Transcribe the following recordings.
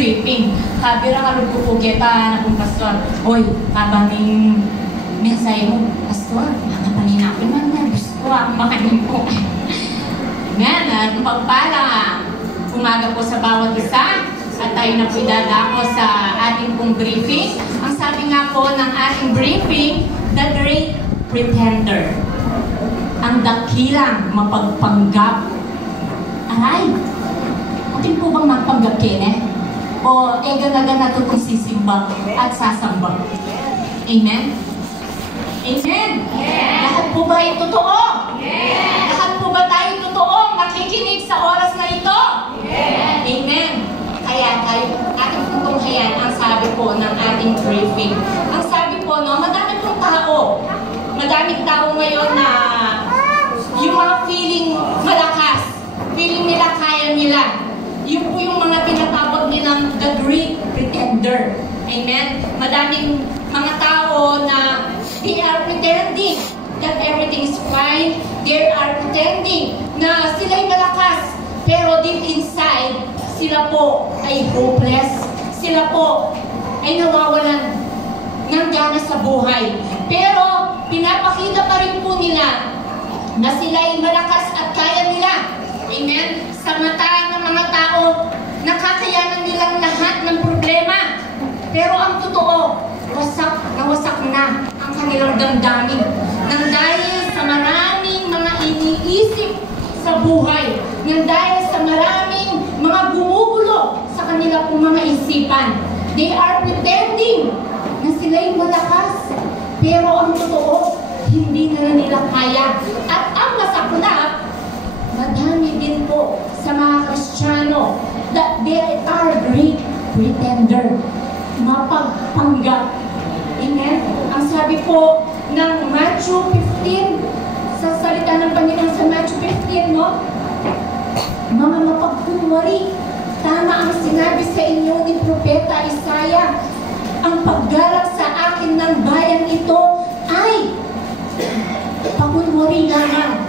briefing. Sabi ra karon ko kita na kung pastor. Oy, kabaning mensahe mo, pastor, makapaninapin man na gusto ako makanin po. Ngayon, at pagpala, umaga po sa bawat isa at tayo na po dadako sa ating pong briefing. Ang sabi nga po ng ating briefing, The Great Pretender. Ang dakilang mapagpanggap. Aray, atin po bang magpanggap kene? O gana-gana ito kung sisimbang at sasambang? Amen? Amen? Yes. Lahat po ba ito totoo? Yes. Lahat po ba tayo totoo makikinig sa oras na ito? Yes. Amen? Kaya tayo, ating putunghayan ang sabi po ng ating briefing. Ang sabi po, no, madami pong tao. Madaming tao ngayon na yung mga feeling malakas, feeling nila kaya nila. Yun po yung mga tinatawag nilang the great pretender. Amen? Madaming mga tao na they are pretending that everything is fine. They are pretending na sila'y malakas. Pero deep inside, sila po ay hopeless. Sila po ay nawawalan ng gana sa buhay. Pero pinapakita pa rin po nila na sila'y malakas at kaya nila. Amen? Sa mata ng mga tao, nakakayanan nilang lahat ng problema. Pero ang totoo, wasak na ang kanilang damdamin. Nang dahil sa maraming mga iniisip sa buhay, nang dahil sa maraming mga gumugulo sa kanila pong mga isipan, they are pretending na sila'y malakas. Pero ang totoo, hindi na nila kaya. At ang masaklap, madami din po sa mga Kristiyano that they are great pretender. Mapagpanggap. Amen? Ang sabi po ng Matthew 15, sa salita ng Panginoon sa Matthew 15, no? Mga mapagkunwari, tama ang sinabi sa inyo ni Propeta Isaiah, ang paggalang sa akin ng bayan ito ay pakunwari lamang,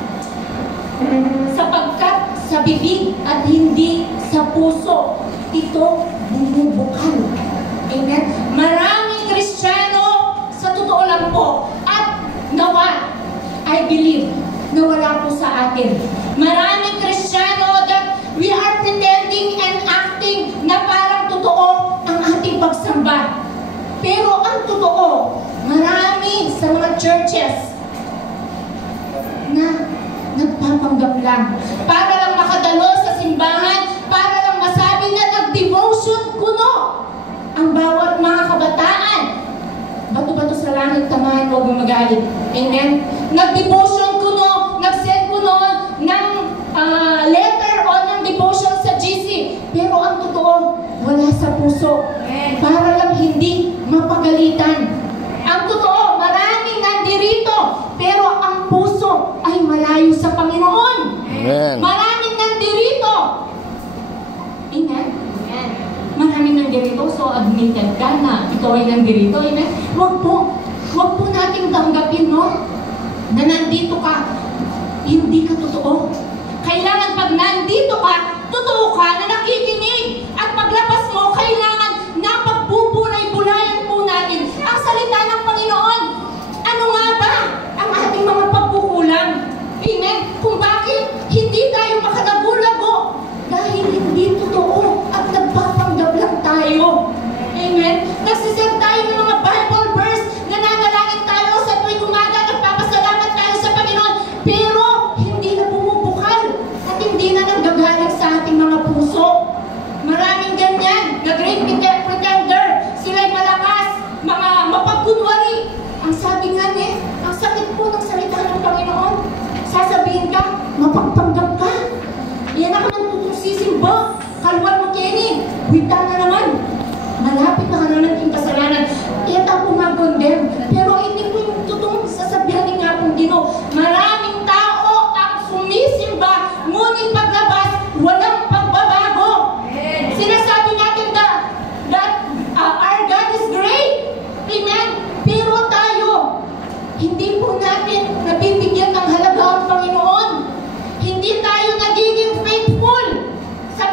sapagkat sa bibig at hindi sa puso ito bumubukal. Amen? Maraming Kristiyano, sa totoo lang po, at nawa, I believe, na wala po sa atin. Maraming Kristiyano that we are pretending and acting na parang totoo ang ating pagsamba. Pero ang totoo, marami sa mga churches na nagpapanggap lang. Para lang makadalo sa simbahan, para lang masabi na nag-devotion kuno ang bawat mga kabataan. Bato-bato sa langit, tamahan, huwag mong magalit. Amen? Nag-devotion kuno, nag-send kuno ng letter o ng devotion sa GC. Pero ang totoo, wala sa puso. Para lang hindi mapagalitan. Ang totoo, maraming nandirito, pero ang puso ay malayo sa Panginoon. Amen. Maraming nandirito. Amen? Amen. Maraming nandirito, so admitted ka na ikaw ay nandirito. Amen? Huwag po nating tanggapin, no? Na nandito ka, hindi ka totoo. Kailangan pag nandito ka, totoo ka na nakikinig. At paglabas mo, kailangan napagbubulay-bulayan po natin ang salita ng Panginoon. Ano nga ba ang ating mga pagkukulang? Amen? Kung bakit hindi tayo makalago-lago? Dahil hindi totoo at nagpapanggap lang tayo. Amen? Nagsisend tayo ng mga Bible verse, nananalangin tayo sa tuwing umaga, nagpapasalamat tayo sa Panginoon, pero hindi na bumubukal at hindi na nanggagaling sa ating mga puso. Maraming ganyan, the great pretender, sila'y malakas, mga mapagkunwari. Ang sabi nga ang sakit po ng salita ng Panginoon. Sasabihin ka, mapagpanggap ka. Yan ako nang tutusisimba. Kalwan mo, Kenny. Wita na naman. Malapit na ka na ng kasalanan. Yan ako mag-condemn. Pero hindi po yung totoong sasabihan nga pong Ginoo. Maraming tao ang sumisimba, ngunit paglabas, walang pagbabago. Sinasabi natin that our God is great. Amen? Pero tayo, hindi po natin nabibigyan ng halaga ang Panginoon. Hindi tayo nagiging faithful sa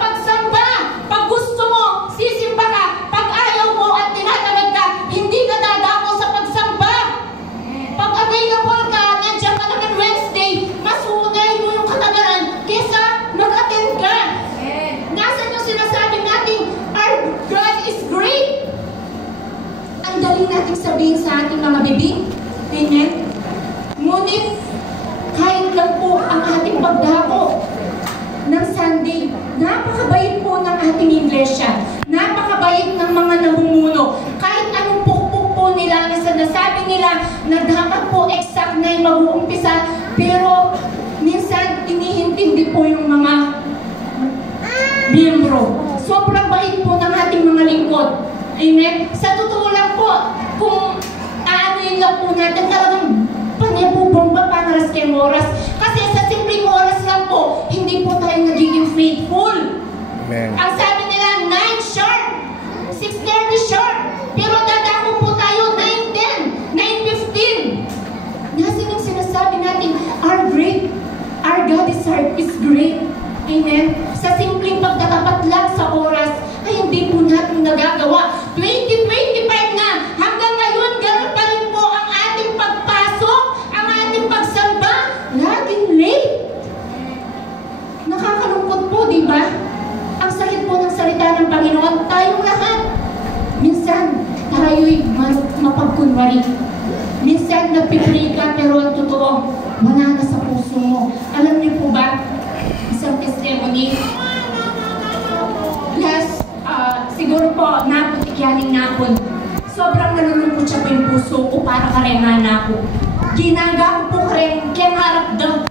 nating sabihin sa ating mga bibig. Amen? Ngunit, kahit lang po ang ating pagdako ng Sunday, napakabait po ng ating iglesia. Napakabait ng mga namumuno. Kahit anong pukpuk po nila na sinasabi nila na dapat po exact na yung mag-uumpisa, pero minsan inihintindi po yung mga miyembro. Sobrang bait po ng ating mga lingkod. Amen? Sa totoo lang po, kung aanuin lang po natin, talagang panyabubomba pa na rasking oras. Kasi sa simpleng oras lang po, hindi po tayo nagiging faithful. Amen. Ang sabi nila, 9 sharp, 6:30 sharp. Pero dadako po tayo, 9:10, 9:15. Nasa yung sinasabi natin, our God is great. Amen? Sa simpleng pagtatapat lang sa oras, ay hindi po natin nagagawa. 2025 na, hanggang ngayon, ganoon pa rin po ang ating pagpasok, ang ating pagsamba, laging late. Nakakalungkot po, di ba? Ang sakit po ng salita ng Panginoon, tayong lahat. Minsan, tayo'y mapagkunwari. Minsan, nagpipray ka, pero ang totoo, wala na sa puso mo. Alam niyo po ba, isang testimony, siguro po, naputikyaning napon. Sobrang nalulungkot siya po yung puso ko para karengan ako. Ginaga ko po kaya harap daw.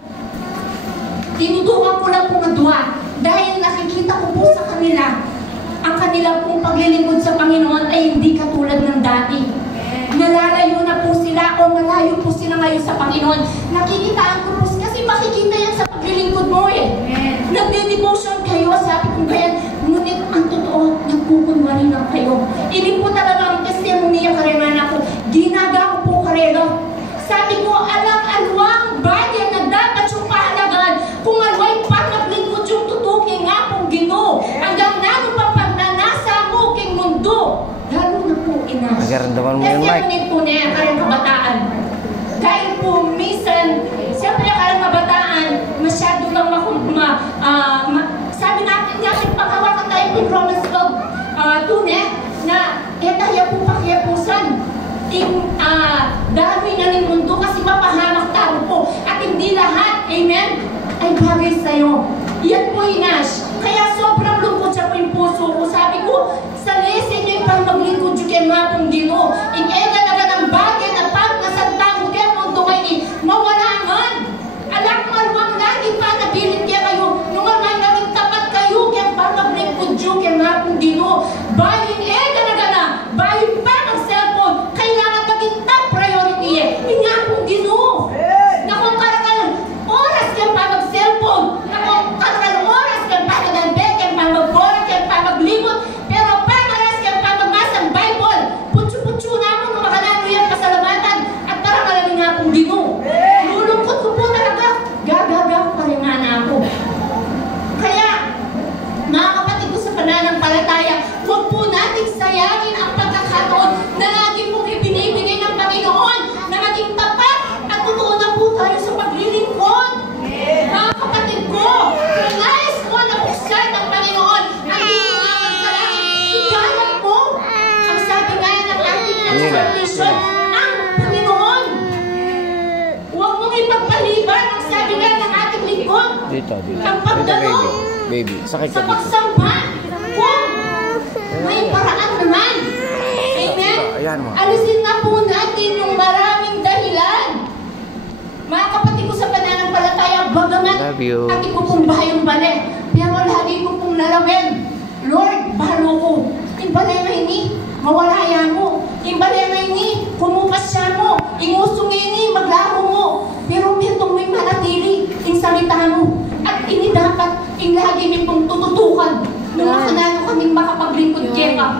Tinutukan ko lang po nga dua dahil nakikita ko po sa kanila ang kanila pong paglilingkod sa Panginoon ay hindi katulad ng dati. Nalalayo na po sila o malayo po sila ngayon sa Panginoon. Nakikitaan ko po kasi makikita yan sa paglilingkod mo eh. Nagde-devotion kayo, sabi ko ganyan, ngunit ang totoo, nagpupunwari lang kayo. Ini po talaga ang testimony niya kareman ako. Ginaga ko po karelo. Sabi ko, alang-alwang bagay na dapat yung pahalagaan kung alway panaglingkod yung tutukin nga pong Ginoo. Hanggang nalo pa pagnanasa mo king mundo. Lalo na po inas. Nagaramdaman mo yun, Mike. Testimony po niya karang kabataan. Dahil po minsan, siyempre karang kabataan, masyado lang sabi natin natin paghawakan tayo kung Romans 12, na tayo po pakiyapusan. Dami na ng mundo kasi mapahamak tayo po. At hindi lahat, amen, ay bagay sa'yo. Yan po Inash. Kaya sobrang lungkot siya po yung puso ko. Sabi ko, sa lesson niyo yung maglingkod yung kaya nga pong Ginoo. Ega na ng bagay na pag nasantang mo kaya mundo ngayon, mawala man. Alam mo, alwang lagi pa nabilin kaya kayo. Nung alwang naging tapat kayo, kaya pa maglingkod yung kaya nga pong Ginoo. Bayin ega na bayin pa ng cellphone. Kailangan maging top priority eh. Yung nga pong Ginoo. Nakong karakal oras kaya pa mag-cellphone. Nakong karakal oras kaya pa mag-albed, kaya pa mag-board, kaya pa maglibot. Pero pamaras kaya pa magmasang Bible. Putsu-putsu na mo nung makanano yan pasalamatan. At para malaming nga pong Ginoo. Lulungkot ko po talaga. Gagaga ko pa rin nga na ako. Kaya, mga kapatid ko sa pananampalataya, huwag po nating sayangin ang pagkakataon na lagi pong ibinibigay ng Panginoon na maging tapat at totoo na po tayo sa paglilingkod. Mga kapatid ko, kung nais mo na buksan ng Panginoon ang hihingawan sa langit, igalang mo. Ang sabi nga ng ating exhortation, ang Panginoon. Huwag mong ipagpaliban ang sabi nga ng ating lingkod. Dito. Ang pagdalo Baby, sakit ka sa dito. pagsamba. Kung may paraan naman. Amen? Ayan mo. Alisin na po natin yung maraming dahilan. Mga kapatid ko sa pananampalataya, bagaman Love you. ating ko pong bahayong bale, pero lagi ko pong lalawin. Lord, bahalo ko. Imbalay na ini, mawalaya mo. Imbalay na ini, kumupas siya mo. Ingusong ini, maglaro mo. Pero pitong may manatili, insalita mo. At ini dapat, lagi may pong tututukan. Nung makanano kaming makapaglingkod kaya.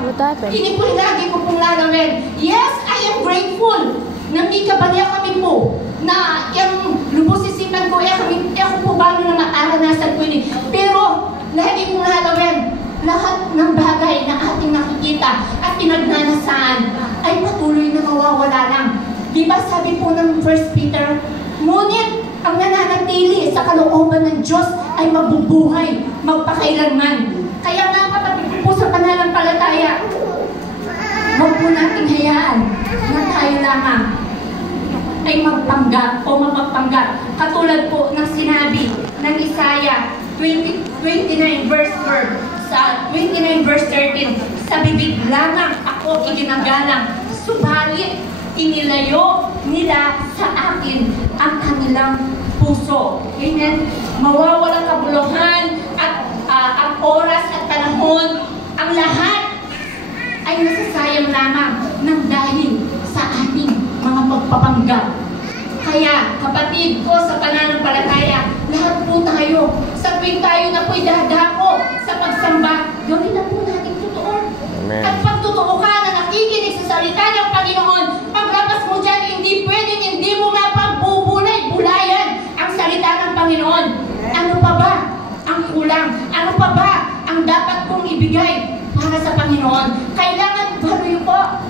Ini po lagi ko pong lalawin. Yes, I am grateful. Nangikabanya kami po na yung lubusisipan ko, ako po ba na mataranasan ko ini. Pero, lagi kong lalawin. Lahat ng bagay na ating nakikita at pinagnanasaan ay patuloy na mawawala lang. Di ba sabi po ng 1 Peter, ngunit ang nananatili sa kalooban ng Diyos ay mabubuhay, magpakailanman. Kaya nga kapatid po sa pananampalataya, huwag po nating hayaan na tayo lamang ay magpanggap o mapagpanggap. Katulad po ng sinabi ng Isaiah 29 verse 4, sa 29 verse 13, sa bibig lamang ako iginagalang, subalit inilayo nila sa akin ang kanilang puso. Amen? Mawawalang kabuluhan at ang oras at panahon, ang lahat ay nasasayang lamang ng dahil sa ating mga pagpapanggap. Kaya, kapatid ko sa pananampalataya, lahat po tayo, sa tuwing tayo na po'y dadako sa pagsamba, gawin na po natin totoo. Amen. At pag totoo ka na nakikinig sa salita ng Panginoon, paglabas mo dyan, hindi pwedeng hindi mo mapagbubulay-bulayan ang salita ng Panginoon. Ano pa ba ang kulang? Ano pa ba ang dapat kong ibigay para sa Panginoon? Kailangan baruyo po.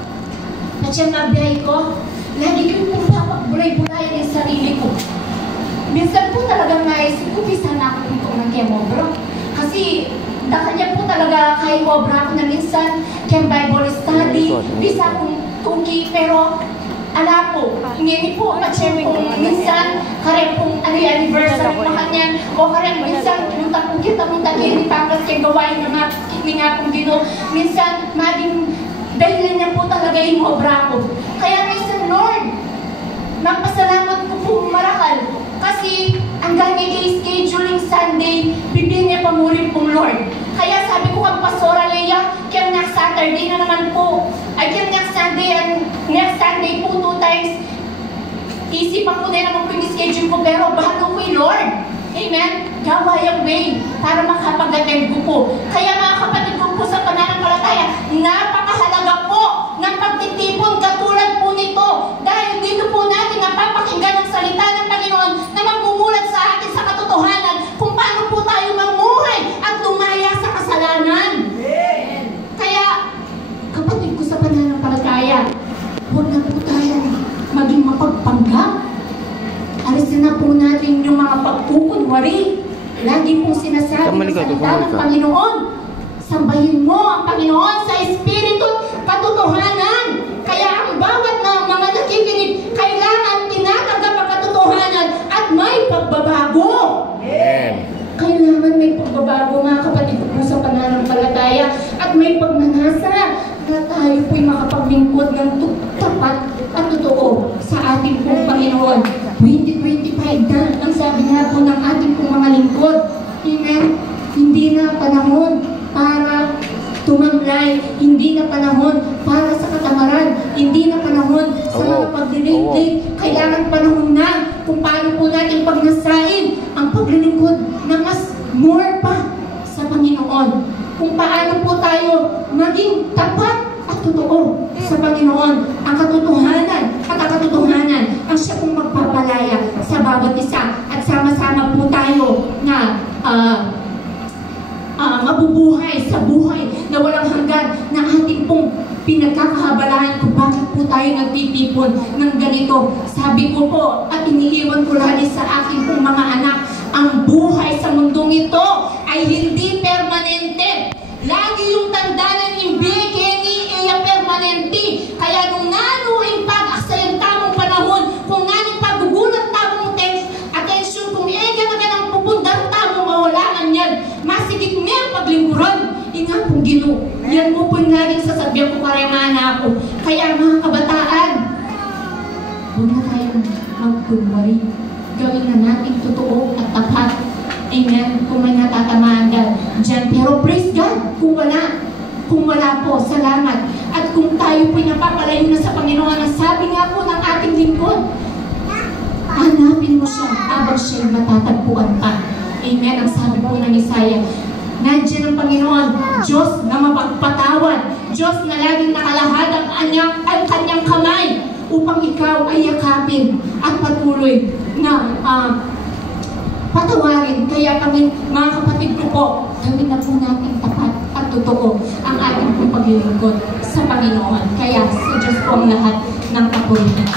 At siyang nabiyay ko, lagi ko yung papagbulay-bulayan yung sarili ko. Minsan po talagang naisip ko, bisa na ako nito ng kemobro. Kasi kanya po talaga kay obra ako na minsan, kaya Bible study, bisa akong tuki, pero ala po, hindi po na-check kung minsan, kare pong anniversary pa kanya, o kare minsan, punta po kita, punta kini, tapos kaya gawain na nga, kini nga pong gino, minsan, maging, dahil niya po talaga yung obra ko. Kaya minsan, Lord, nagpasalamat ko po marakal, kasi ang gagawin scheduling Sunday, bibigyan niya pamurin pong Lord. Kaya sabi ko kang Pastora Leia, kaya next Saturday na naman po, ay kaya next Sunday po 2 times, isipan ko na naman po yung schedule ko, pero bahalo ko yung Lord. Amen? Gawa yung way para makapag-attend ko po. Kaya mga kapatid ko po sa pananampalataya, napakahalaga po ng pagtitipon katulad po nito. Dahil dito po natin napapakinggan ang salita ng Panginoon na magmumulat sa atin sa katotohanan kung paano po tayo mamuhay at lumaya sa kasalanan. Kaya, kapatid ko sa pananampalataya, huwag na po tayo maging mapagpanggap. Alisin na po natin yung mga pagkukunwari. Lagi pong sinasabi ng salita ng Panginoon. Sambahin mo ang Panginoon sa Espiritu katotohanan. Kaya ang bawat na mga nakikinig, kailangan tinatanggap ang katotohanan at may pagbabago. Amen. Kailangan may pagbabago mga kapatid ko sa pananampalataya at may pagnanasa na tayo po'y makapaglingkod ng tapat at totoo sa ating pong Panginoon. 2025 na ang sabi nga po ng ating pong mga lingkod. Amen? Hindi na panahon para tumamlay, hindi na panahon para sa katamaran, hindi na panahon sa mga paglilingkod. Kailangan panahon na kung paano po natin pagnasain ang paglilingkod na mas more pa sa Panginoon. Kung paano po tayo maging tapat at totoo sa Panginoon. Ang katotohanan at ang katotohanan ang siya pong magpapalaya sa bawat isa. At sama-sama po tayo na mabubuhay sa buhay na walang hanggan na ating pong pinagkakahabalahan kung bakit po tayo nagtitipon ng ganito. Sabi ko po at iniiwan ko lagi sa aking pong mga anak, ang buhay sa mundong ito ay hindi permanente. Lagi yung tanda ng imbigeni ay permanente. Kaya nung nanuing pag-aksayang tamang panahon, kung naning paggugulat tamang atensyon, kung na ng pupundang tamang mawalaan yan, masigit niya paglingkuran. Ingat pong Ginoo. Yan mo po laging sasabihan ko karemana ako. Kaya mga kabataan, huwag na tayong magkunwari. Gawin na natin totoo at tapat. Amen. Kung may natatamaan dyan. Pero praise God, kung wala po, salamat. At kung tayo po'y napapalayo na sa Panginoon, ang sabi nga po ng ating lingkod, hanapin mo siya habang siya'y matatagpuan pa. Amen. Ang sabi po ng Isaiah, nandiyan ang Panginoon, Diyos na mapagpatawad, Diyos na laging nakalahad ang kanyang kamay upang ikaw ay yakapin at patuloy na patawarin. Kaya kami, mga kapatid ko po, gawin na po natin tapat at totoo ang ating paglilingkod sa Panginoon. Kaya sa Diyos po ang lahat ng kapurihan.